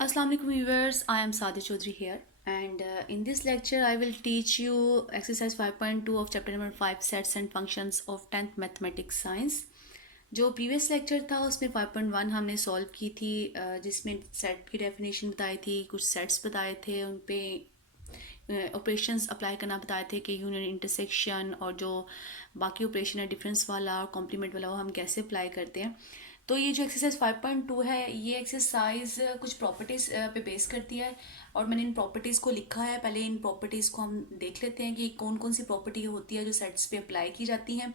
Assalamu alaikum viewers, I am Sadi Chaudhary here and in this lecture I will teach you exercise 5.2 of chapter number 5 sets and functions of 10th mathematics science। जो previous lecture था उसमें 5.1 हमने solve की थी, जिसमें set की definition बताई थी, कुछ सेट्स बताए थे, उन पे ऑपरेशंस अप्लाई करना बताए थे कि यूनियन, इंटरसेक्शन और जो बाकी ऑपरेशन है डिफरेंस वाला और कॉम्प्लीमेंट वाला वो हम कैसे अप्लाई करते हैं। तो ये जो एक्सरसाइज 5.2 है ये एक्सरसाइज कुछ प्रॉपर्टीज़ पे बेस करती है और मैंने इन प्रॉपर्टीज़ को लिखा है। पहले इन प्रॉपर्टीज़ को हम देख लेते हैं कि कौन कौन सी प्रॉपर्टी होती है जो सेट्स पे अप्लाई की जाती हैं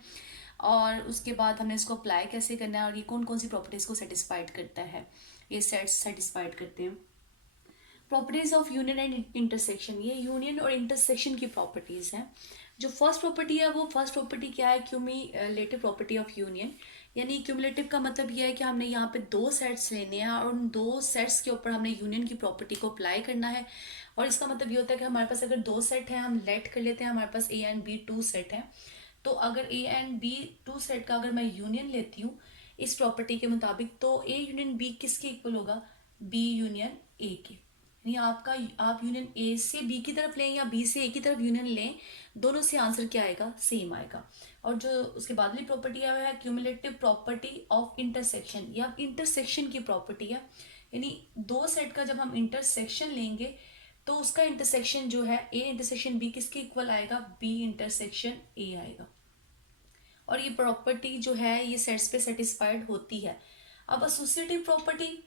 और उसके बाद हमने इसको अप्लाई कैसे करना है और ये कौन कौन सी प्रॉपर्टीज़ को सेटिस्फाइड करता है, ये सेट्स सेटिस्फाइड करते हैं। Properties of union and intersection, ये यूनियन और इंटरसेक्शन की प्रॉपर्टीज हैं। जो फर्स्ट प्रॉपर्टी है वो फर्स्ट प्रॉपर्टी क्या है, क्यूमुलेटिव प्रॉपर्टी ऑफ यूनियन। यानी क्यूमुलेटिव का मतलब यह है कि हमने यहाँ पे दो सेट्स लेने हैं और उन दो सेट्स के ऊपर हमने यूनियन की प्रॉपर्टी को अप्लाई करना है। और इसका मतलब ये होता है कि हमारे पास अगर दो सेट है, हम लेट कर लेते हैं, हमारे पास A and B two set है। तो अगर A and B two set का अगर मैं यूनियन लेती हूँ इस प्रॉपर्टी के मुताबिक, तो ए यूनियन बी किसके इक्वल होगा, बी यूनियन ए के। यानी आप यूनियन ए से बी की तरफ लें या बी से ए की तरफ यूनियन लें, दोनों से आंसर क्या आएगा, सेम आएगा। और जो उसके बाद वाली प्रॉपर्टी है वह है क्यूमुलेटिव प्रॉपर्टी ऑफ इंटरसेक्शन। या इंटरसेक्शन की प्रॉपर्टी है, यानी दो सेट का जब हम इंटरसेक्शन लेंगे तो उसका इंटरसेक्शन जो है ए इंटरसेक्शन बी किसके इक्वल आएगा, बी इंटरसेक्शन ए आएगा। और ये प्रॉपर्टी जो है ये सेट्स पे सेटिस्फाइड होती है। अब एसोसिएटिव प्रॉपर्टी,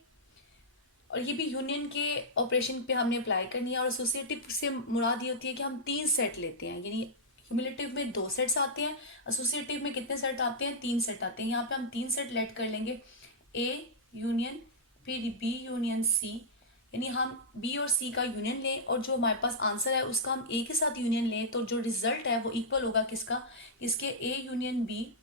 और ये भी यूनियन के ऑपरेशन पे हमने अप्लाई करनी है। और एसोसिएटिव से मुराद ये होती है कि हम तीन सेट लेते हैं, यानी क्यूमुलेटिव में दो सेट्स आते हैं, एसोसिएटिव में कितने सेट आते हैं, तीन सेट आते हैं। यहाँ पे हम तीन सेट लेट कर लेंगे, ए यूनियन फिर बी यूनियन सी। यानी हम बी और सी का यूनियन लें और जो हमारे पास आंसर है उसका हम ए के साथ यूनियन लें, तो जो रिजल्ट है वो इक्वल होगा किसका, इसके A union B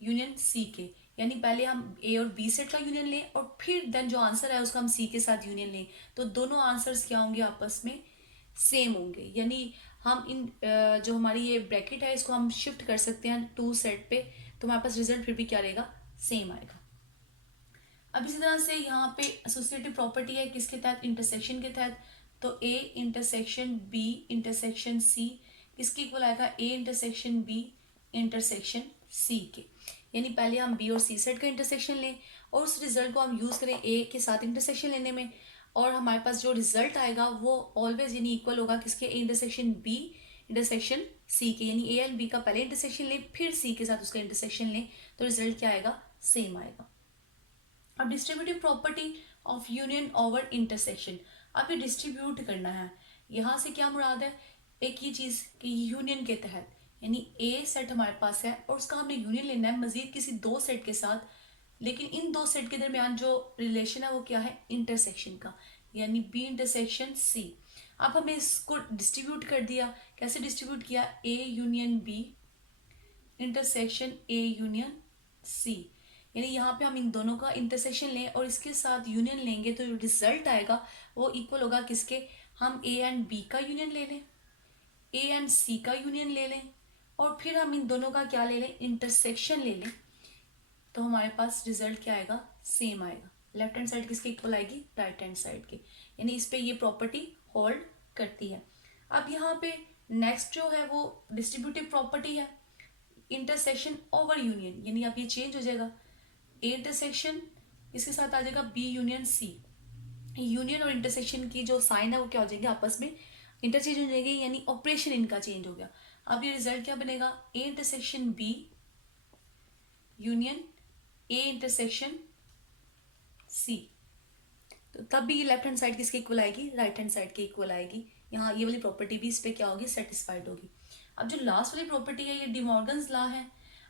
union C के। यानी पहले हम ए और बी सेट का यूनियन लें और फिर देन जो आंसर है उसका हम सी के साथ यूनियन लें, तो दोनों आंसर्स क्या होंगे, आपस में सेम होंगे। यानी हम इन जो हमारी ये ब्रैकेट है इसको हम शिफ्ट कर सकते हैं टू सेट पे, तो हमारे पास रिजल्ट फिर भी क्या रहेगा, सेम आएगा। अब इसी तरह से यहाँ पे एसोसिएटिव प्रॉपर्टी है किसके तहत, इंटरसेक्शन के तहत। तो A intersection B intersection C किसके इक्वल आएगा, A intersection B intersection C के। यानी पहले हम बी और सी सेट का इंटरसेक्शन लें और उस रिजल्ट को हम यूज करें ए के साथ इंटरसेक्शन लेने में, और हमारे पास जो रिजल्ट आएगा वो ऑलवेज यानी इक्वल होगा किसके, A intersection B intersection C के। यानी ए एंड बी का पहले इंटरसेक्शन लें फिर सी के साथ उसका इंटरसेक्शन लें, तो रिजल्ट क्या आएगा, सेम आएगा। अब distributive property of union over intersection, अब ये डिस्ट्रीब्यूट करना है, यहाँ से क्या मुराद है, एक ही चीज कि यूनियन के तहत, यानी ए सेट हमारे पास है और उसका हमने यूनियन लेना है मजीद किसी दो सेट के साथ, लेकिन इन दो सेट के दरमियान जो रिलेशन है वो क्या है, इंटरसेक्शन का, यानी बी इंटरसेक्शन सी। अब हमें इसको डिस्ट्रीब्यूट कर दिया, कैसे डिस्ट्रीब्यूट किया, A union B intersection A union C. यानी यहाँ पे हम इन दोनों का इंटरसेक्शन लें और इसके साथ यूनियन लेंगे तो जो रिजल्ट आएगा वो इक्वल होगा किसके, हम ए एंड बी का यूनियन ले लें, ए एंड सी का यूनियन ले लें और फिर हम इन दोनों का क्या ले लें, इंटरसेक्शन ले लें, तो हमारे पास रिजल्ट क्या आएगा, सेम आएगा। लेफ्ट हैंड साइड किसके इक्वल आएगी, राइट हैंड साइड के। यानी इस पे ये प्रॉपर्टी होल्ड करती है। अब यहाँ पे नेक्स्ट जो है वो डिस्ट्रीब्यूटिव प्रॉपर्टी है इंटरसेक्शन ओवर यूनियन। यानी अब ये चेंज हो जाएगा, ए इंटरसेक्शन इसके साथ आ जाएगा बी यूनियन सी। यूनियन और इंटरसेक्शन की जो साइन है वो क्या हो जाएंगे, आपस में इंटरचेंज हो जाएंगे, यानी ऑपरेशन इनका चेंज हो गया। अब ये रिजल्ट क्या बनेगा, A intersection B union A intersection C. तो तब भी ये लेफ्ट हैंड साइड किसके इक्वल आएगी, राइट हैंड साइड के इक्वल आएगी। यहाँ ये वाली प्रॉपर्टी भी इस पे क्या होगी, सेटिस्फाइड होगी। अब जो लास्ट वाली प्रॉपर्टी है ये डिमॉर्गन्स लॉ है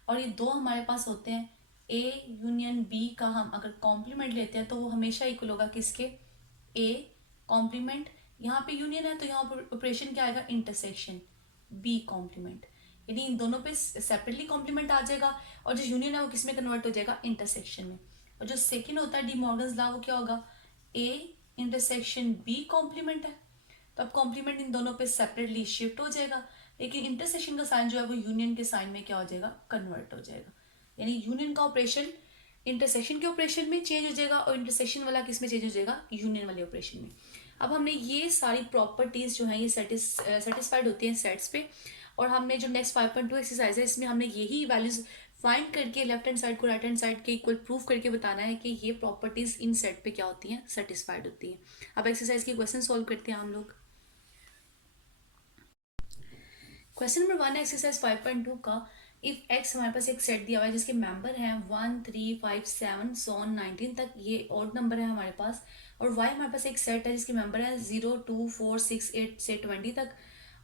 और ये दो हमारे पास होते हैं, ए यूनियन बी का हम अगर कॉम्प्लीमेंट लेते हैं तो वो हमेशा इक्वल होगा किसके, ए कॉम्प्लीमेंट, यहाँ पे यूनियन है तो यहाँ पर ऑपरेशन क्या आएगा, इंटरसेक्शन बी कॉम्प्लीमेंट। यानी इन दोनों पे सेपरेटली कॉम्प्लीमेंट आ जाएगा और जो यूनियन है वो किस में कन्वर्ट हो जाएगा, इंटरसेक्शन में। और जो सेकेंड होता है डिमॉर्गन्स लॉ वो क्या होगा, ए इंटरसेक्शन बी कॉम्प्लीमेंट है, तो अब कॉम्प्लीमेंट इन दोनों पे सेपरेटली शिफ्ट हो जाएगा, लेकिन इंटरसेक्शन का साइन जो है वो यूनियन के साइन में क्या हो जाएगा, कन्वर्ट हो जाएगा। यानी यूनियन का ऑपरेशन इंटरसेक्शन के ऑपरेशन में चेंज हो जाएगा और इंटरसेक्शन वाला किस में चेंज हो जाएगा, यूनियन वाले ऑपरेशन में। अब हमने ये सारी प्रॉपर्टीज जो हैं ये सेटिस्फाइड होती हैं सेट्स पे, और हमने जो नेक्स्ट 5.2 एक्सरसाइज है इसमें हमने यही वैल्यूज फाइंड करके लेफ्ट हैंड साइड को राइट हैंड साइड के इक्वल प्रूफ करके बताना है कि ये प्रॉपर्टीज इन सेट पे क्या होती हैं, सेटिस्फाइड होती हैं। अब एक्सरसाइज के क्वेश्चन सॉल्व करते हैं हम लोग। क्वेश्चन नंबर 1 है एक्सरसाइज 5.2 का। इफ एक्स हमारे पास एक सेट दिया हुआ है जिसके मेंबर हैं 1 3 5 7 सोन 19 तक, ये ऑड नंबर है हमारे पास, और वाई हमारे पास एक सेट है जिसके मेंबर है 0 2 4 6 8 से 20 तक,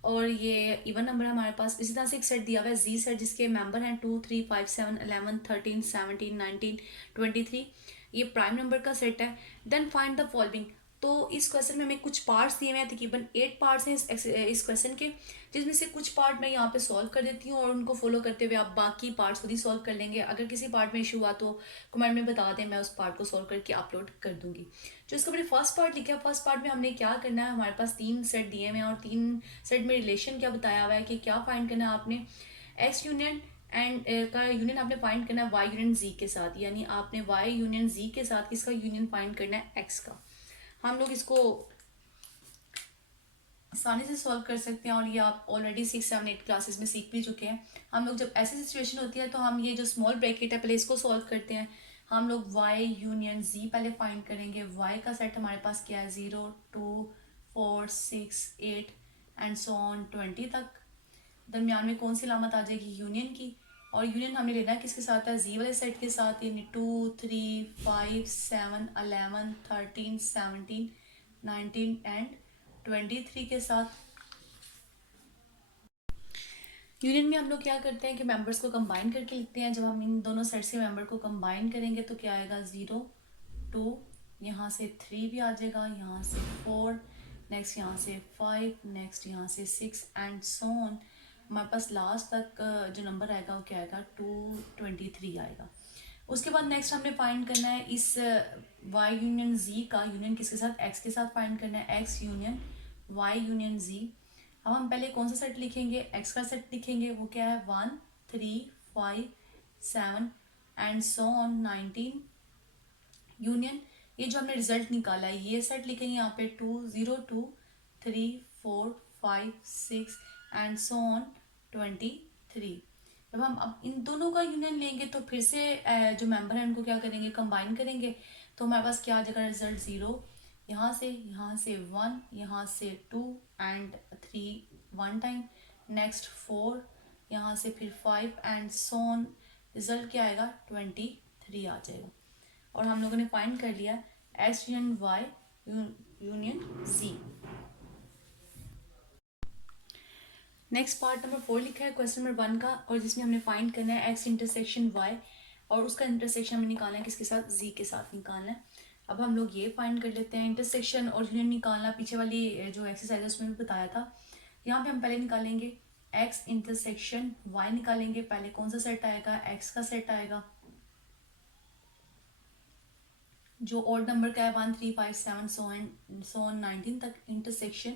और ये इवन नंबर है हमारे पास। इसी तरह से एक सेट दिया हुआ है जी सेट जिसके मेंबर हैं 2 3 5 7 11 13 17 19 23, ये प्राइम नंबर का सेट है। Then find the following. तो इस क्वेश्चन में हमें कुछ पार्ट्स दिए हुए हैं, तकरीबन 8 पार्ट्स हैं इस क्वेश्चन के, जिसमें से कुछ पार्ट मैं यहाँ पे सॉल्व कर देती हूँ और उनको फॉलो करते हुए आप बाकी पार्ट्स खुद ही सॉल्व कर लेंगे। अगर किसी पार्ट में इशू हुआ तो कमेंट में बता दें, मैं उस पार्ट को सॉल्व करके अपलोड कर दूंगी। जो इसका मैंने फर्स्ट पार्ट लिखा है, फर्स्ट पार्ट में हमने क्या करना है, हमारे पास 3 सेट दिए हुए हैं और 3 सेट में रिलेशन क्या बताया हुआ है कि क्या फाइंड करना है आपने, एक्स यूनियन एंड का यूनियन आपने फाइंड करना है वाई यूनियन जी के साथ, यानी आपने वाई यूनियन जी के साथ किसका यूनियन फाइंड करना है, एक्स का। हम लोग इसको आसानी से सॉल्व कर सकते हैं और ये आप ऑलरेडी 6 7 8 क्लासेस में सीख भी चुके हैं। हम लोग जब ऐसी सिचुएशन होती है तो हम ये जो स्मॉल ब्रैकेट है पहले इसको सॉल्व करते हैं। हम लोग y यूनियन z पहले फाइंड करेंगे। y का सेट हमारे पास क्या है, 0 2 4 6 8 एंड सो ऑन 20 तक। दरमियान में कौन सी अलामत आ जाएगी, यूनियन की, और यूनियन हमने लेना है किसके साथ है, जी वाले सेट के साथ, यानी 2 3 5 7 11 13 17 19 एंड 23 के साथ। यूनियन में हम लोग क्या करते हैं कि मेंबर्स को कंबाइन करके लिखते हैं। जब हम इन दोनों सेट्स के मेंबर को कंबाइन करेंगे तो क्या आएगा, 0 2, यहाँ से 3 भी आ जाएगा, यहाँ से 4, नेक्स्ट यहाँ से 5, नेक्स्ट यहाँ से 6 एंड सो ऑन। हमारे पास लास्ट तक जो नंबर आएगा वो क्या आएगा, 223 आएगा। उसके बाद नेक्स्ट हमने फाइंड करना है इस y यूनियन z का यूनियन किसके साथ, x के साथ फाइंड करना है, x union y union z। अब हम पहले कौन सा सेट लिखेंगे, x का सेट लिखेंगे, वो क्या है 1 3 5 7 एंड सो ऑन 19 यूनियन ये जो हमने रिजल्ट निकाला है ये सेट लिखेंगे यहाँ पे 2 0 2 3 4 5 6 एंड सो ऑन 23। जब हम अब इन दोनों का यूनियन लेंगे तो फिर से जो मेंबर है उनको क्या करेंगे, कंबाइन करेंगे। तो हमारे पास क्या आ जाएगा रिजल्ट, 0 यहाँ से 1, यहाँ से 2 एंड 3 वन टाइम, नेक्स्ट 4, यहाँ से फिर 5 एंड सो ऑन। रिजल्ट क्या आएगा, 23 आ जाएगा। और हम लोगों ने फाइंड कर लिया एक्स यूनियन वाई यूनियन जी। नेक्स्ट पार्ट नंबर 4 लिखा है क्वेश्चन नंबर 1 का, और जिसमें हमने फाइंड करना है एक्स इंटरसेक्शन वाई, और उसका इंटरसेक्शन हमें निकालना है किसके साथ, जी के साथ निकालना है। अब हम लोग ये फाइंड कर लेते हैं, इंटरसेक्शन और यूनियन निकालना पीछे वाली जो एक्सरसाइज है उसमें भी बताया था। यहाँ पे हम पहले निकालेंगे एक्स इंटरसेक्शन वाई निकालेंगे। पहले कौन सा सेट आएगा, एक्स का सेट आएगा जो ऑड नंबर का है 1 3 5 7 सो ऑन 19 तक, इंटरसेक्शन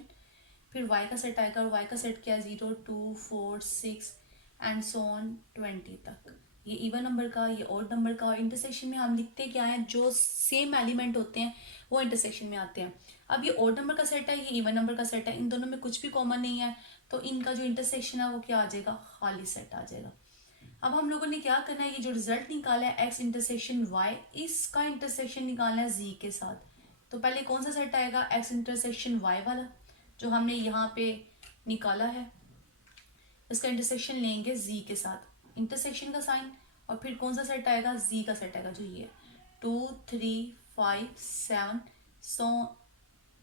फिर y का सेट आएगा, और y का सेट क्या है 0 2 4 6 एंड सो ऑन 20 तक। ये इवन नंबर का, ये ऑड नंबर का। और इंटरसेक्शन में हम लिखते क्या है, जो सेम एलिमेंट होते हैं वो इंटरसेक्शन में आते हैं। अब ये ऑड नंबर का सेट है, ये इवन नंबर का सेट है, इन दोनों में कुछ भी कॉमन नहीं है, तो इनका जो इंटरसेक्शन है वो क्या आ जाएगा, खाली सेट आ जाएगा। अब हम लोगों ने क्या करना है, ये जो रिजल्ट निकाला है एक्स इंटरसेक्शन वाई, इसका इंटरसेक्शन निकालना है जी के साथ। तो पहले कौन सा सेट आएगा, एक्स इंटरसेक्शन वाई वाला जो हमने यहाँ पे निकाला है, इसका इंटरसेक्शन लेंगे जी के साथ, इंटरसेक्शन का साइन, और फिर कौन सा सेट आएगा, जी का सेट आएगा जो ये 2 3 5 7 सो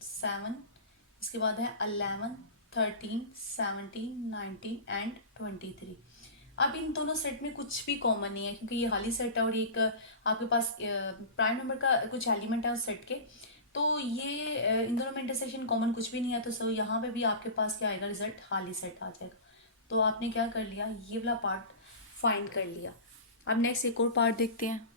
7, इसके बाद है 11 13 17 19 एंड 23। अब इन दोनों सेट में कुछ भी कॉमन नहीं है क्योंकि ये खाली सेट है और एक आपके पास प्राइम नंबर का कुछ एलिमेंट है उस सेट के, तो ये इन दोनों में इंटरसेक्शन कॉमन कुछ भी नहीं है। तो सो यहाँ पे भी आपके पास क्या आएगा, रिजल्ट खाली सेट आ जाएगा। तो आपने क्या कर लिया, ये वाला पार्ट फाइंड कर लिया। अब नेक्स्ट एक और पार्ट देखते हैं।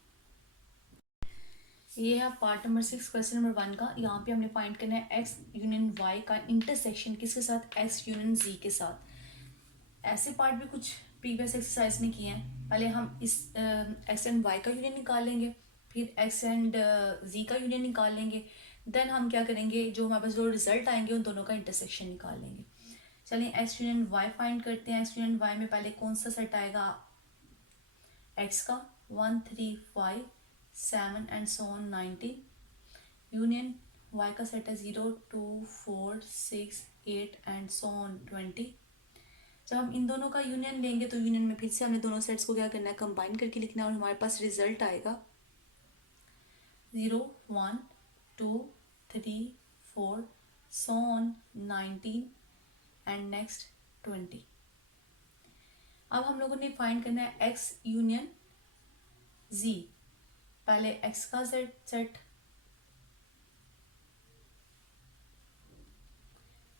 ये है पार्ट नंबर 6 क्वेश्चन नंबर 1 का। यहाँ पे हमने फाइंड करना है एक्स यूनियन वाई का इंटरसेक्शन किसके साथ, एक्स यूनियन जी के साथ। ऐसे पार्ट भी कुछ प्रीवियस एक्सरसाइज में किए हैं, पहले हम इस एक्स एंड वाई का यूनियन निकाल लेंगे, फिर एक्स एंड जी का यूनियन निकाल लेंगे, देन हम क्या करेंगे, जो हमारे पास जो रिजल्ट आएंगे उन दोनों का इंटरसेक्शन निकाल लेंगे। चलिए एक्स यूनियन वाई फाइंड करते हैं। एक्स यूनियन वाई में पहले कौन सा सेट आएगा, एक्स का 1 3 5 7 and so on 19, union Y का सेट है 0 2 4 6 8 एंड सो ऑन 20। जब हम इन दोनों का यूनियन लेंगे तो यूनियन में फिर से हमने दोनों सेट्स को क्या करना है, कंबाइन करके लिखना है, और हमारे पास रिजल्ट आएगा 0 1 2 3 4 सो ऑन 19 एंड नेक्स्ट 20। अब हम लोगों ने फाइंड करना है एक्स यूनियन जी। पहले एक्स का सेट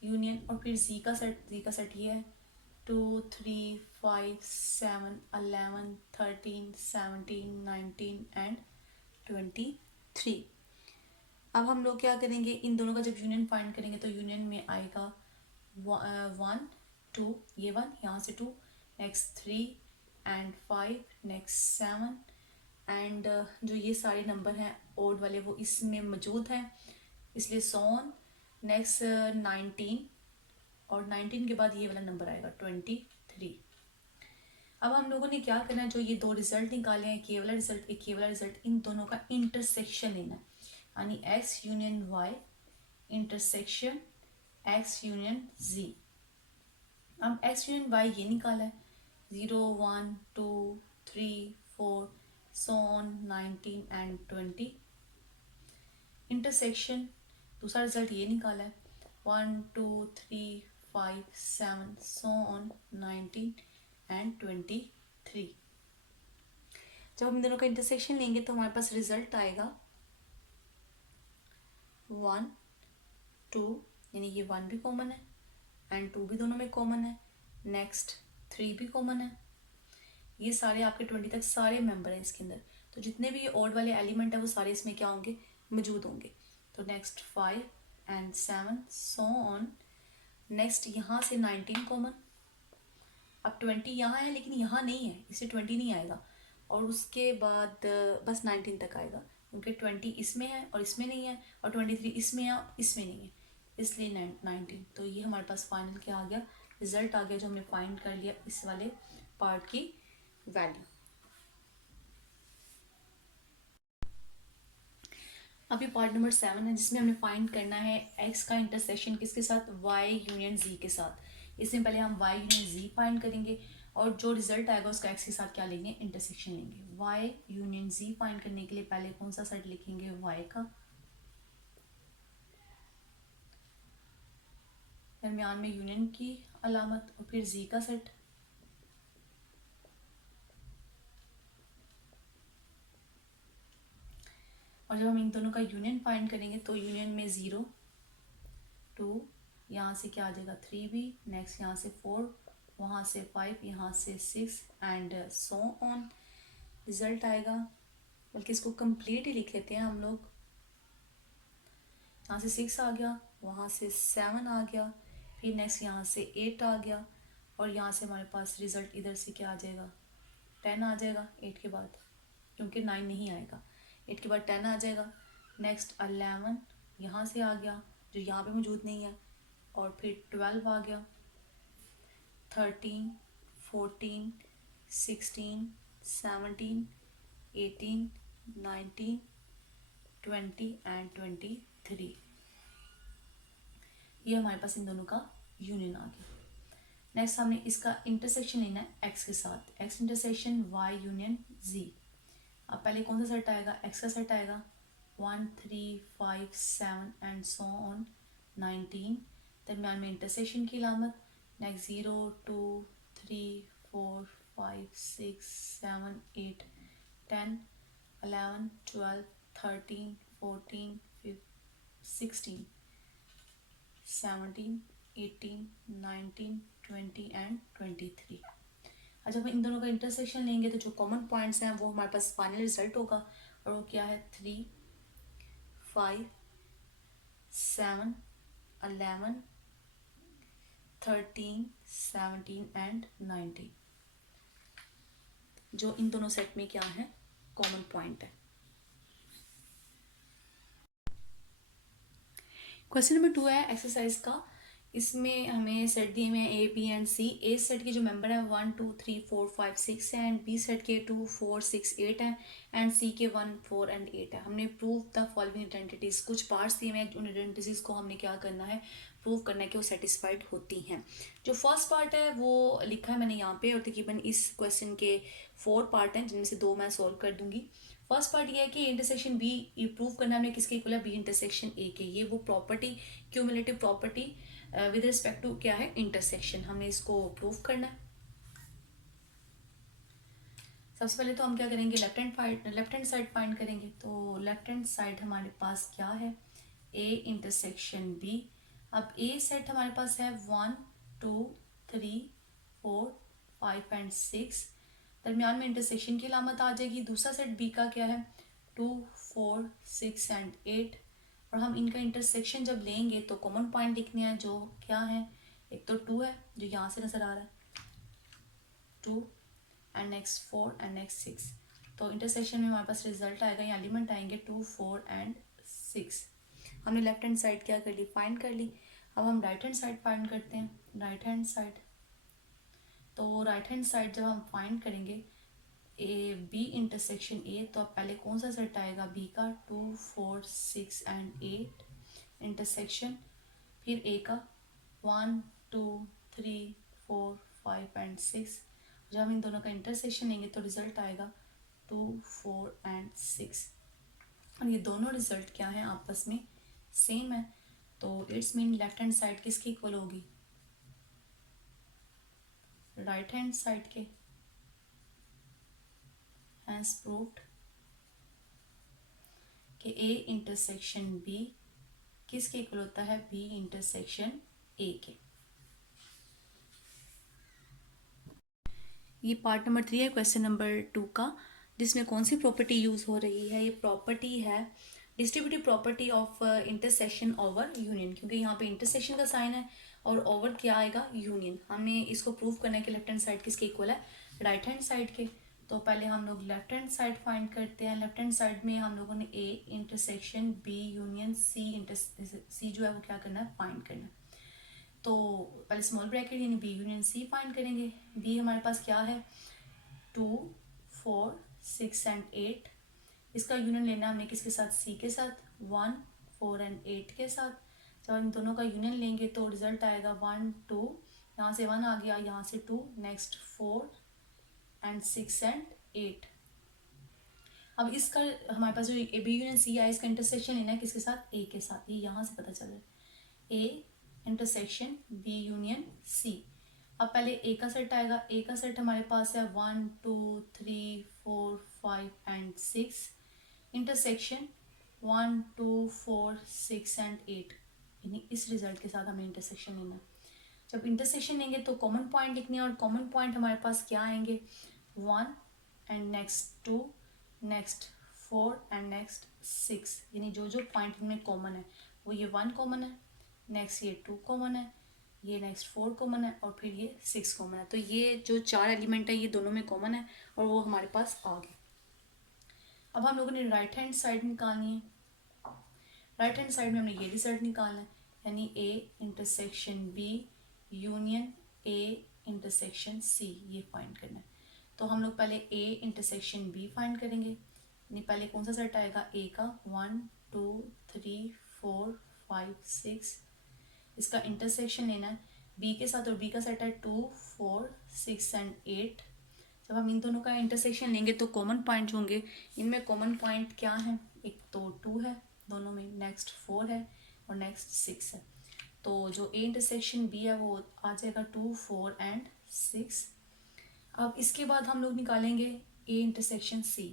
यूनियन और फिर जी का सेट ये है 2 3 5 7 11 13 17 19 एंड 23। अब हम लोग क्या करेंगे, इन दोनों का जब यूनियन फाइंड करेंगे तो यूनियन में आएगा 1 2, ये 1 यहाँ से 2, नेक्स्ट 3 एंड 5, नेक्स्ट 7 एंड जो ये सारे नंबर हैं ओड वाले वो इसमें मौजूद हैं, इसलिए सोन नेक्स्ट 19 और 19 के बाद ये वाला नंबर आएगा 23। अब हम लोगों ने क्या करना है, जो ये दो रिजल्ट निकाले हैं, एक ये वाला रिजल्ट एक ये वाला रिजल्ट, इन दोनों का इंटरसेक्शन लेना है, यानी X union Y intersection X union G. अब एक्स यूनियन वाई ये निकाला है 0 1 2 3 4 सो ऑन 19 एंड 20। इंटरसेक्शन दूसरा रिजल्ट ये निकाला है 1 2 3 5 7 सो ऑन 19 एंड 23। जब हम इन दोनों का इंटरसेक्शन लेंगे तो हमारे पास रिजल्ट आएगा 1 2, यानी ये 1 भी कॉमन है एंड 2 भी दोनों में कॉमन है, नेक्स्ट 3 भी कॉमन है। ये सारे आपके 20 तक सारे मेंबर हैं इसके अंदर, तो जितने भी ये ऑड वाले एलिमेंट है वो सारे इसमें क्या होंगे, मौजूद होंगे। तो next 5 and 7 so on, next यहाँ से 19 कॉमन, अब 20 यहाँ है लेकिन यहाँ नहीं है, इससे 20 नहीं आएगा, और उसके बाद बस 19 तक आएगा, क्योंकि 20 इसमें है और इसमें नहीं है, और 23 इसमें है इसमें नहीं है, इसलिए 19। तो ये हमारे पास फाइनल क्या आ गया, रिजल्ट आ गया, जो हमने फाइंड कर लिया इस वाले पार्ट की वैल्यू। अभी पार्ट नंबर 7 है, जिसमें हमें फाइंड करना है एक्स का इंटरसेक्शन किसके साथ, वाई यूनियन जी के साथ। इसमें पहले हम वाई यूनियन जी फाइंड करेंगे और जो रिजल्ट आएगा उसका एक्स के साथ क्या लेंगे, इंटरसेक्शन लेंगे। वाई यूनियन जी फाइंड करने के लिए पहले कौन सा सेट लिखेंगे, वाई का, दरमियान में यूनियन की अलामत और फिर जी का सेट, और जब हम इन दोनों का यूनियन फाइंड करेंगे तो यूनियन में 0 2, यहाँ से क्या आ जाएगा 3 भी, नेक्स्ट यहाँ से 4, वहाँ से 5, यहाँ से 6 एंड सो ऑन। रिजल्ट आएगा, बल्कि इसको कंप्लीट ही लिख लेते हैं हम लोग, यहाँ से 6 आ गया, वहाँ से 7 आ गया, फिर नेक्स्ट यहाँ से 8 आ गया, और यहाँ से हमारे पास रिजल्ट इधर से क्या आ जाएगा, 10 आ जाएगा 8 के बाद, क्योंकि 9 नहीं आएगा, 8 के बाद 10 आ जाएगा। नेक्स्ट 11 यहाँ से आ गया जो यहाँ पे मौजूद नहीं है, और फिर 12 आ गया, 13 14 16 17 18 19 20 एंड 23। ये हमारे पास इन दोनों का यूनियन आ गया। नेक्स्ट हमने इसका इंटरसेक्शन लेना है एक्स के साथ, x intersection Y union G. अब पहले कौन सा सेट आएगा, एक्स का सेट आएगा 1 3 5 7 एंड सो ऑन 19, दरम्यान में इंटरसेक्शन की अलामत, नेक्स्ट 0 2 3 4 5 6 7 8 10 11 12 13 14 16 17 18 19 20 एंड 23। अच्छा, जब इन दोनों का इंटरसेक्शन लेंगे तो जो कॉमन पॉइंट्स हैं वो हमारे पास फाइनल रिजल्ट होगा, और वो क्या है 3 5 7 11 13 17 एंड 19। जो इन दोनों सेट में क्या है, कॉमन पॉइंट है। क्वेश्चन नंबर 2 है एक्सरसाइज का। इसमें हमें सेट दिए हुए हैं A B and C. A set के जो मेंबर है 1 2 3 4 5 6 है, एंड बी सेट के 2 4 6 8 है, एंड सी के 1 4 एंड 8 है। हमने प्रूव द फॉलोइंग आइडेंटिटीज, कुछ पार्ट्स दिए हुए हैं, उन आइडेंटिटीज को हमने क्या करना है, प्रूव करना है कि वो सेटिस्फाइड होती हैं। जो फर्स्ट पार्ट है वो लिखा है मैंने यहाँ पे, और तकरीबन इस क्वेश्चन के 4 पार्ट हैं जिनमें से 2 मैं सॉल्व कर दूंगी। फर्स्ट पार्ट ये है कि इंटरसेक्शन बी प्रूव करना है, हमने किसके इक्वल है, बी इंटरसेक्शन ए के। ये वो property, cumulative property with respect to क्या है, इंटरसेक्शन, हमें इसको प्रूव करना है। सबसे पहले तो हम क्या करेंगे, लेफ्ट हैंड साइड फाइंड करेंगे। तो लेफ्ट हैंड साइड हमारे पास क्या है, ए इंटरसेक्शन बी। अब ए सेट हमारे पास है 1 2 3 4 5 एंड 6, दरमियान में इंटरसेक्शन की अलामत आ जाएगी। दूसरा सेट बी का क्या है, 2 4 6 एंड 8, और हम इनका इंटरसेक्शन जब लेंगे तो कॉमन पॉइंट लिखने हैं, जो क्या है, एक तो 2 है जो यहाँ से नज़र आ रहा है, 2 एंड नेक्स्ट 4 एंड नेक्स्ट 6। तो इंटरसेक्शन में हमारे पास रिजल्ट आएगा, या एलिमेंट आएंगे 2 4 एंड 6। हमने लेफ्ट हैंड साइड क्या कर ली, फाइंड कर ली। अब हम राइट हैंड साइड फाइंड करते हैं। राइट हैंड साइड, तो राइट हैंड साइड जब हम फाइंड करेंगे ए बी इंटरसेक्शन ए, तो अब पहले कौन सा सेट आएगा, बी का 2 4 6 एंड 8 इंटरसेक्शन, फिर ए का 1 2 3 4 5 एंड 6। जब हम इन दोनों का इंटरसेक्शन लेंगे तो रिजल्ट आएगा 2 4 एंड 6, और ये दोनों रिजल्ट क्या है, आपस में सेम है। तो it's mean left hand side किसकी इक्वल होगी, राइट हैंड साइड के। हैज प्रूव्ड कि ए इंटरसेक्शन बी किसके इक्वल होता है, बी इंटरसेक्शन ए के। ये पार्ट नंबर 3 है क्वेश्चन नंबर 2 का, जिसमें कौन सी प्रॉपर्टी यूज हो रही है, ये प्रॉपर्टी है distributive property of intersection over union, क्योंकि यहाँ पे इंटरसेक्शन का साइन है और ओवर क्या आएगा, यूनियन। हमने इसको प्रूव करना है कि लेफ्ट हैंड साइड किसके इक्वल है, राइट हैंड साइड के। तो पहले हम लोग लेफ्ट हैंड साइड फाइंड करते हैं। लेफ्ट हैंड साइड में हम लोगों ने A intersection B union C जो है वो क्या करना है, फाइंड करना है। तो पहले स्मॉल ब्रैकेट यानी बी यूनियन सी फाइंड करेंगे। बी हमारे पास क्या है, 2 4 6 एंड 8, इसका यूनियन लेना हमने किसके साथ, सी के साथ, 1 4 एंड 8 के साथ। जब इन दोनों का यूनियन लेंगे तो रिजल्ट आएगा 1 2, यहाँ से 1 आ गया, यहाँ से 2, नेक्स्ट 4 एंड 6 एंड 8। अब इसका हमारे पास जो बी यूनियन सी है, इसका इंटरसेक्शन लेना है किसके साथ, ए के साथ। ये यहाँ से पता चल रहा है, A intersection B union C. अब पहले ए का सेट आएगा। ए का सेट हमारे पास है 1 2 3 4 5 एंड 6, इंटरसेक्शन 1 2 4 6 एंड 8, यानी इस रिजल्ट के साथ हमें इंटरसेक्शन लेना है। जब इंटरसेक्शन लेंगे तो कॉमन पॉइंट लिखने हैं, और कॉमन पॉइंट हमारे पास क्या आएंगे, 1 and next 2, next 4 and next 6, यानी जो जो पॉइंट इनमें कॉमन है वो ये 1 कॉमन है, नेक्स्ट ये 2 कॉमन है, ये नेक्स्ट 4 कॉमन है, और फिर ये 6 कॉमन है। तो ये जो 4 एलिमेंट है ये दोनों में कॉमन है, और वो हमारे पास आ गए। अब हम लोगों ने राइट हैंड साइड निकालनी है। राइट हैंड साइड में हमने ये रिजल्ट निकालना है, यानी A intersection B union A intersection C, ये फाइंड करना है। तो हम लोग पहले ए इंटरसेक्शन बी फाइंड करेंगे। यानी पहले कौन सा सेट आएगा, ए का 1 2 3 4 5 6, इसका इंटरसेक्शन लेना है बी के साथ, और बी का सेट है 2 4 6 एंड 8। जब हम इन दोनों का इंटरसेक्शन लेंगे तो कॉमन पॉइंट होंगे। इनमें कॉमन पॉइंट क्या है, एक तो 2 है दोनों में, नेक्स्ट 4 है, और नेक्स्ट 6 है। तो जो ए इंटरसेक्शन बी है वो आ जाएगा 2 4 एंड 6। अब इसके बाद हम लोग निकालेंगे ए इंटरसेक्शन सी,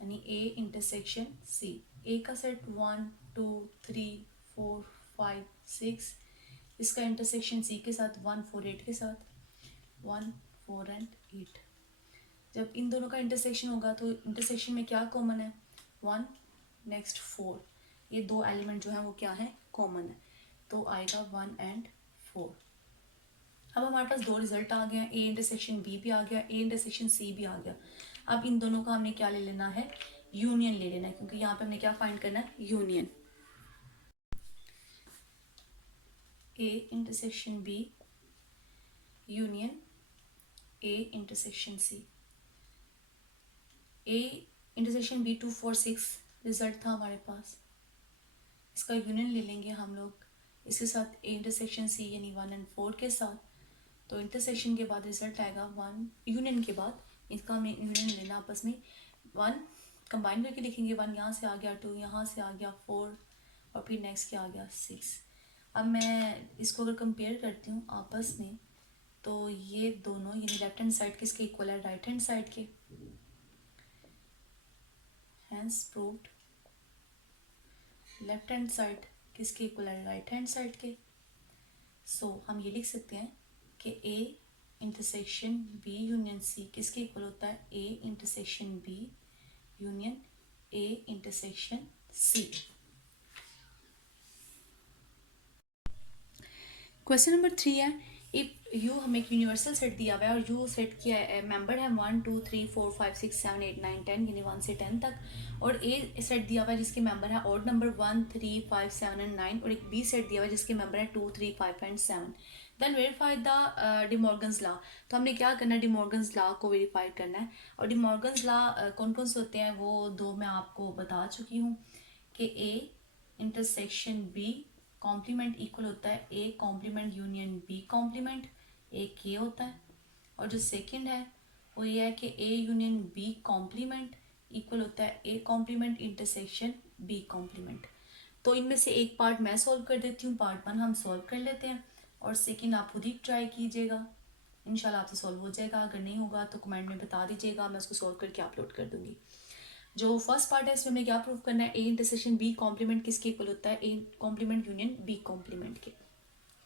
यानी ए इंटरसेक्शन सी। ए का सेट 1 2 3 4 5 6, इसका इंटरसेक्शन सी के साथ 1 4 8 के साथ, 1 4 एंड 8। जब इन दोनों का इंटरसेक्शन होगा तो इंटरसेक्शन में क्या कॉमन है, 1 नेक्स्ट 4, ये 2 एलिमेंट जो है वो क्या है, कॉमन है। तो आएगा 1 एंड 4। अब हमारे पास 2 रिजल्ट आ गए हैं, ए इंटरसेक्शन बी भी आ गया, ए इंटरसेक्शन सी भी आ गया। अब इन दोनों का हमने क्या ले लेना है, यूनियन ले लेना है, क्योंकि यहाँ पे हमने क्या फाइंड करना है, union. A intersection B union A intersection C. A intersection B 2 4 6 result था हमारे पास, इसका यूनियन ले लेंगे हम लोग इसके साथ ए इंटरसेक्शन सी यानी 1 और 4 के साथ। तो इंटरसेक्शन के बाद रिजल्ट आएगा 1, यूनियन के बाद इसका हमें यूनियन लेना आपस में, 1 कंबाइन करके लिखेंगे, 1 यहाँ से आ गया, 2 यहाँ से आ गया, 4 और फिर नेक्स्ट क्या आ गया, 6। अब मैं इसको अगर कंपेयर करती हूँ आपस में, तो ये दोनों यानी लेफ्ट हैंड साइड किसके इक्वल है, राइट हैंड साइड के। Hence proved left hand side किसके इक्वल है, राइट हैंड साइड के। सो हम ये लिख सकते हैं कि A intersection B union C किसके इक्वल होता है, A intersection B union A intersection C. Question number 3 है, इफ यू हमें एक यूनिवर्सल सेट दिया हुआ है और यू सेट किया है, मेंबर है 1 2 3 4 5 6 7 8 9 10 यानी 1 से 10 तक, और ए सेट दिया हुआ है जिसके मेंबर है ऑड नंबर 1 3 5 7 एंड 9, और एक बी सेट दिया हुआ है जिसके मेंबर है 2 3 5 and 7। Then verify the De Morgan's law. तो हमने क्या करना है, डिमॉर्गन्स लॉ को वेरीफाई करना है। और डिमॉर्गन्स लॉ कौन कौन से होते हैं, वो दो मैं आपको बता चुकी हूँ कि A intersection B complement equal होता है A complement union B complement, एक ये होता है। और जो सेकंड है वो ये है कि A union B complement equal होता है A complement intersection B complement. तो इनमें से एक पार्ट मैं सॉल्व कर देती हूँ, पार्ट 1 हम सॉल्व कर लेते हैं, और सेकंड आप खुद ही ट्राई कीजिएगा, इंशाल्लाह आपसे सॉल्व हो जाएगा। अगर नहीं होगा तो कमेंट में बता दीजिएगा, मैं उसको सॉल्व करके अपलोड कर दूंगी। जो फर्स्ट पार्ट है इसमें हमें क्या प्रूव करना है, ए इंटरसेक्शन बी कॉम्प्लीमेंट किसके इक्वल होता है, A complement union B complement के।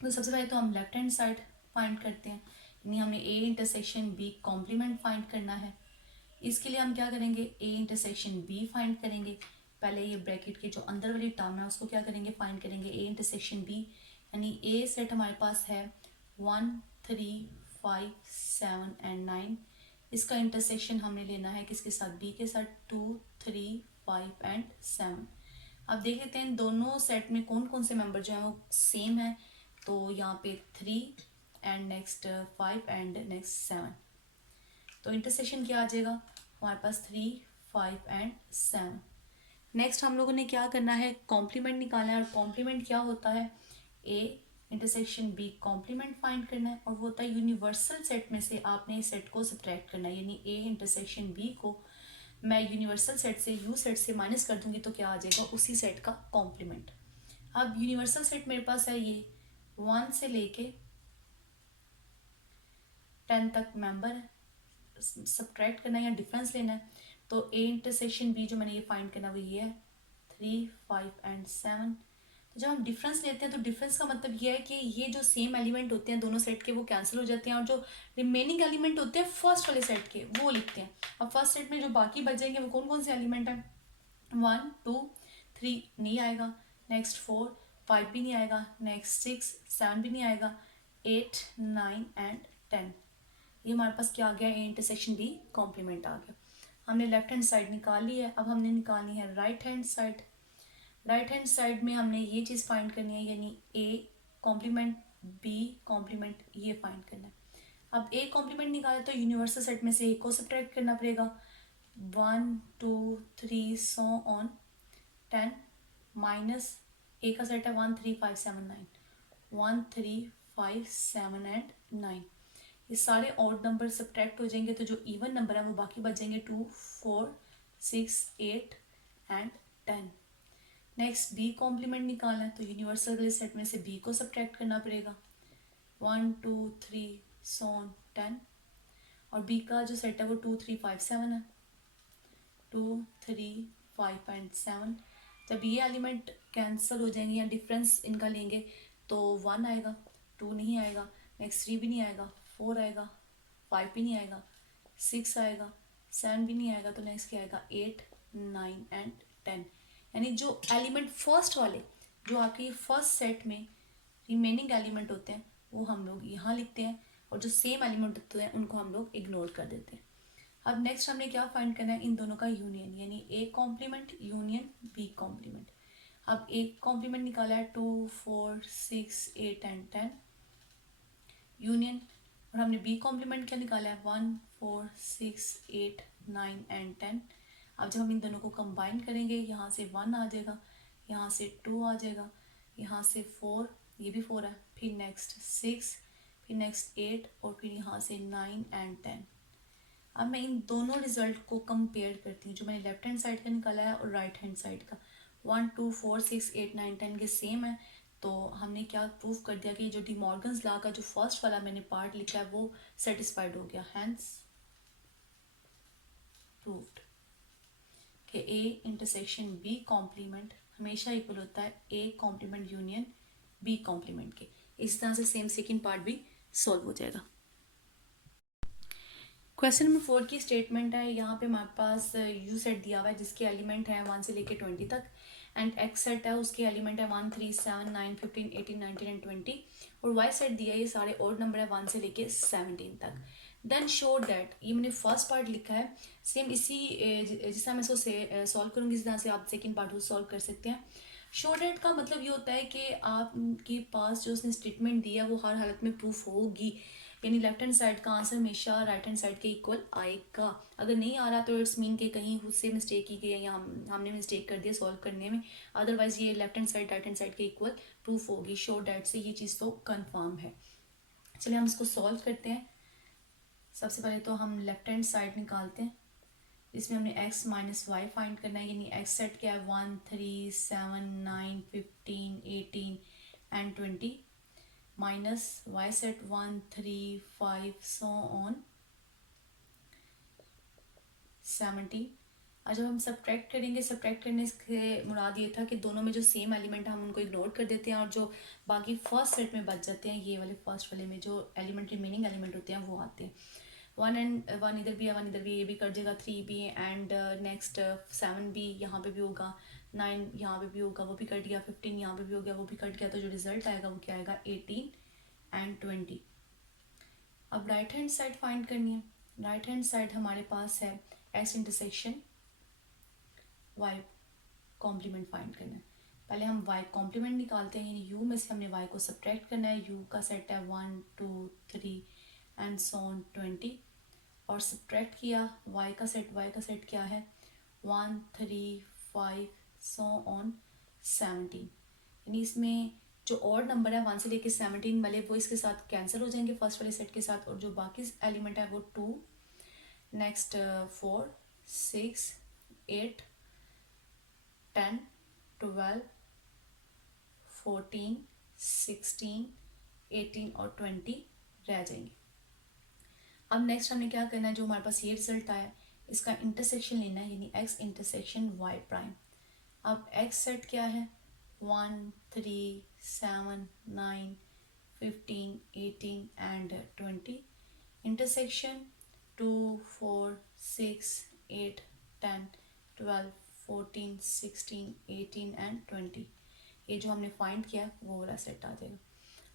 तो सबसे पहले तो हम लेफ्ट हैंड साइड फाइंड करते हैं, यानी हमने A intersection B complement find करना है। इसके लिए हम क्या करेंगे, ए इंटरसेक्शन बी फाइंड करेंगे। पहले ये ब्रैकेट के जो अंदर वाली टर्म है उसको क्या करेंगे, फाइंड करेंगे, ए इंटरसेक्शन बी यानी ए सेट हमारे पास है 1 3 5 7 एंड 9, इसका इंटरसेक्शन हमने लेना है किसके साथ, बी के साथ, 2 3 5 एंड 7। अब देख लेते हैं दोनों सेट में कौन कौन से मेंबर जो हैं वो सेम है। तो यहाँ पे 3 एंड नेक्स्ट 5 एंड नेक्स्ट 7, तो इंटरसेक्शन क्या आ जाएगा हमारे पास, 3 5 एंड 7। नेक्स्ट हम लोगों ने क्या करना है, कॉम्प्लीमेंट निकालना है, और कॉम्प्लीमेंट क्या होता है, A intersection B complement find करना है, और वो होता है यूनिवर्सल सेट में से आपने इस सेट को सब्ट्रैक्ट करना है, यानी ए इंटरसेक्शन बी को मैं यूनिवर्सल सेट से यू सेट से माइनस कर दूंगी तो क्या आ जाएगा, उसी सेट का कॉम्प्लीमेंट। अब यूनिवर्सल सेट मेरे पास है ये 1 से लेके 10 तक मेंबर है, सब्ट्रैक्ट करना है या डिफरेंस लेना है। तो ए इंटरसेक्शन बी जो मैंने ये फाइंड करना वो ये है 3 5 एंड 7। तो जब हम डिफरेंस लेते हैं तो डिफरेंस का मतलब ये है कि ये जो सेम एलिमेंट होते हैं दोनों सेट के वो कैंसिल हो जाते हैं, और जो रिमेनिंग एलिमेंट होते हैं फर्स्ट वाले सेट के वो लिखते हैं। अब फर्स्ट सेट में जो बाकी बचेंगे वो कौन कौन से एलिमेंट हैं, 1 2 3 नहीं आएगा, नेक्स्ट 4 5 भी नहीं आएगा, नेक्स्ट 6 7 भी नहीं आएगा, 8 9 एंड 10। ये हमारे पास क्या आ गया, ए इंटरसेक्शन बी कॉम्प्लीमेंट आ गया। हमने लेफ्ट हैंड साइड निकाल ली है, अब हमने निकालनी है right hand side. Right hand side में हमने ये चीज़ फाइंड करनी है, यानी ए कॉम्प्लीमेंट बी कॉम्प्लीमेंट ये फाइंड करना है। अब ए कॉम्प्लीमेंट निकाले तो यूनिवर्सल सेट में से ए को सब्ट्रैक्ट करना पड़ेगा, 1 2 3 सो ऑन 10 माइनस ए का सेट है 1 3 5 7 9, 1 3 5 7 एंड 9। ये सारे ऑड नंबर सब्ट्रैक्ट हो जाएंगे तो जो इवन नंबर है वो बाकी बच जाएंगे 2 4 6 8 एंड 10। नेक्स्ट बी कॉम्प्लीमेंट निकालना है तो यूनिवर्सल वाले सेट में से बी को सब्ट्रैक्ट करना पड़ेगा, 1 2 3 सोन 10, और बी का जो सेट है वो 2 3 5 7 है, 2 3 5 एंड 7। जब ये एलिमेंट कैंसिल हो जाएंगे या डिफरेंस इनका लेंगे तो 1 आएगा, 2 नहीं आएगा, नेक्स्ट 3 भी नहीं आएगा, 4 आएगा, 5 भी नहीं आएगा, 6 आएगा, 7 भी नहीं आएगा, तो नेक्स्ट क्या आएगा 8 9 एंड 10। यानी जो एलिमेंट फर्स्ट वाले जो आपके फर्स्ट सेट में रिमेनिंग एलिमेंट होते हैं वो हम लोग यहाँ लिखते हैं, और जो सेम एलिमेंट होते हैं उनको हम लोग इग्नोर कर देते हैं। अब नेक्स्ट हमने क्या फाइंड करना है, इन दोनों का यूनियन, यानी A complement union B complement. अब ए कॉम्प्लीमेंट निकाला है 2 4 6 8 एंड 10 यूनियन, और हमने बी कॉम्प्लीमेंट क्या निकाला है 1 4 6 8 9 एंड 10। अब जब हम इन दोनों को कंबाइन करेंगे, यहाँ से 1 आ जाएगा, यहाँ से 2 आ जाएगा, यहाँ से 4, ये भी 4 है, फिर नेक्स्ट 6, फिर नेक्स्ट 8 और फिर यहाँ से 9 एंड 10। अब मैं इन दोनों रिजल्ट को कंपेयर करती हूँ, जो मैंने लेफ्ट हैंड साइड का निकाला है और राइट हैंड साइड का। 1 2 4 6 8 9 10 के सेम है, तो हमने क्या प्रूव कर दिया कि जो डी मॉर्गन्स लॉ का जो फर्स्ट वाला मैंने पार्ट लिखा है वो सेटिस्फाइड हो गया, हैंस प्रूव्ड कि ए इंटरसेक्शन बी कॉम्प्लीमेंट हमेशा इक्वल होता है A complement union B complement के। इस तरह से सेम सेकंड पार्ट भी सॉल्व हो जाएगा। क्वेश्चन नंबर 4 की स्टेटमेंट है, यहाँ पे हमारे पास यू सेट दिया हुआ है जिसके एलिमेंट है 1 से लेके 20 तक, एंड एक्स सेट है उसके एलिमेंट है 1 3 7 9 15 18 19 एंड 20, और वाई सेट दिया है, ये सारे ऑड नंबर है 1 से लेके 17 तक। देन शो दैट, ये मैंने फर्स्ट पार्ट लिखा है सेम इसी जिस तरह मैं इसको सॉल्व करूँगी इस तरह से आप सेकेंड पार्ट को सॉल्व कर सकते हैं। शो दैट का मतलब ये होता है कि आपके पास जो उसने स्टेटमेंट दिया वो हर हालत में प्रूफ होगी, यानी लेफ्ट हैंड साइड का आंसर हमेशा राइट हैंड साइड के इक्वल आएगा। अगर नहीं आ रहा तो इट्स मीन के कहीं खुद से मिस्टेक की गई है या हमने मिस्टेक कर दिया सॉल्व करने में, अदरवाइज ये left hand side right hand side के इक्वल प्रूफ होगी। शो डैट से ये चीज़ तो कंफर्म है। चलिए हम इसको सॉल्व करते हैं। सबसे पहले तो हम लेफ्ट हैंड साइड निकालते हैं, इसमें हमने x माइनस वाई फाइंड करना है, यानी x सेट क्या है 1 3 7 9 15 18 and 20 minus y set 1 3 5 so on 17। और जब हम सब्ट्रैक्ट करेंगे, सब्ट्रैक्ट करने से मुराद ये था कि दोनों में जो सेम एलिमेंट है हम उनको इग्नोर कर देते हैं और जो बाकी फर्स्ट सेट में बच जाते हैं, ये वाले फर्स्ट वाले में जो एलिमेंट रिमेनिंग एलिमेंट होते हैं वो आते हैं। 1 एंड 1 इधर भी है, 1 इधर भी, ये भी कट जाएगा, 3 भी एंड नेक्स्ट 7 भी यहाँ पे भी होगा, 9 यहाँ पे भी होगा, वो भी कट गया, 15 यहाँ पे भी हो गया, वो भी कट गया, तो जो रिजल्ट आएगा वो क्या आएगा 18 एंड 20। अब राइट हैंड साइड फाइंड करनी है। राइट हैंड साइड हमारे पास है X intersection Y complement find करना है। पहले हम वाई कॉम्प्लीमेंट निकालते हैं, यानी यू में से हमने वाई को सब्ट्रैक्ट करना है। यू का सेट है 1 2 3 एंड सो ऑन 20, और सब्ट्रैक्ट किया वाई का सेट क्या है 1 3 5 सो ऑन 17, यानी इसमें जो ऑड नंबर है 1 से लेके 17 वाले वो इसके साथ कैंसिल हो जाएंगे फर्स्ट वाले सेट के साथ, और जो बाकी एलिमेंट है वो 2 नेक्स्ट 4 6 8 10 12 14 16 18 और 20 रह जाएंगे। अब नेक्स्ट हमने क्या करना है, जो हमारे पास ये रिजल्ट आया इसका इंटरसेक्शन लेना है, यानी एक्स इंटरसेक्शन वाई प्राइम। अब एक्स सेट क्या है 1 3 7 9 15 18 एंड 20, इंटरसेक्शन 2 4 6 8 10 12 14 16 18 एंड 20, ये जो हमने फाइंड किया वो वाला सेट आ जाएगा।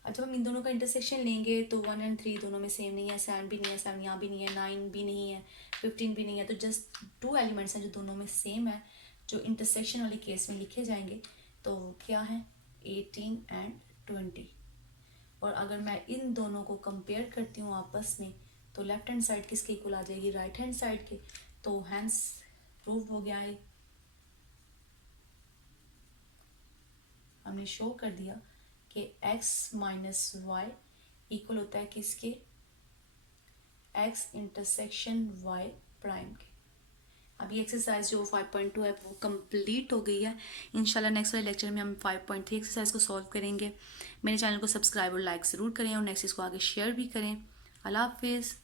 अब जब हम इन दोनों का इंटरसेक्शन लेंगे तो 1 एंड 3 दोनों में सेम नहीं है, 7 भी नहीं है, 7 यहाँ भी नहीं है, 9 भी नहीं है, 15 भी नहीं है, तो जस्ट 2 एलिमेंट्स हैं जो दोनों में सेम है, जो इंटरसेक्शन वाले केस में लिखे जाएंगे, तो क्या है 18 एंड 20। और अगर मैं इन दोनों को कंपेयर करती हूँ आपस में, तो लेफ्ट हैंड साइड किसके इक्वल आ जाएगी राइट हैंड साइड के, तो हैंस प्रूव हो गया है, हमने शो कर दिया कि x माइनस वाई इक्वल होता है किसके x इंटरसेक्शन y प्राइम के। अब ये एक्सरसाइज जो 5.2 है वो कंप्लीट हो गई है। इंशाल्लाह नेक्स्ट वाले लेक्चर में हम 5.3 एक्सरसाइज को सॉल्व करेंगे। मेरे चैनल को सब्सक्राइब और लाइक ज़रूर करें और नेक्स्ट इसको आगे शेयर भी करें। अल्लाह हाफिज़।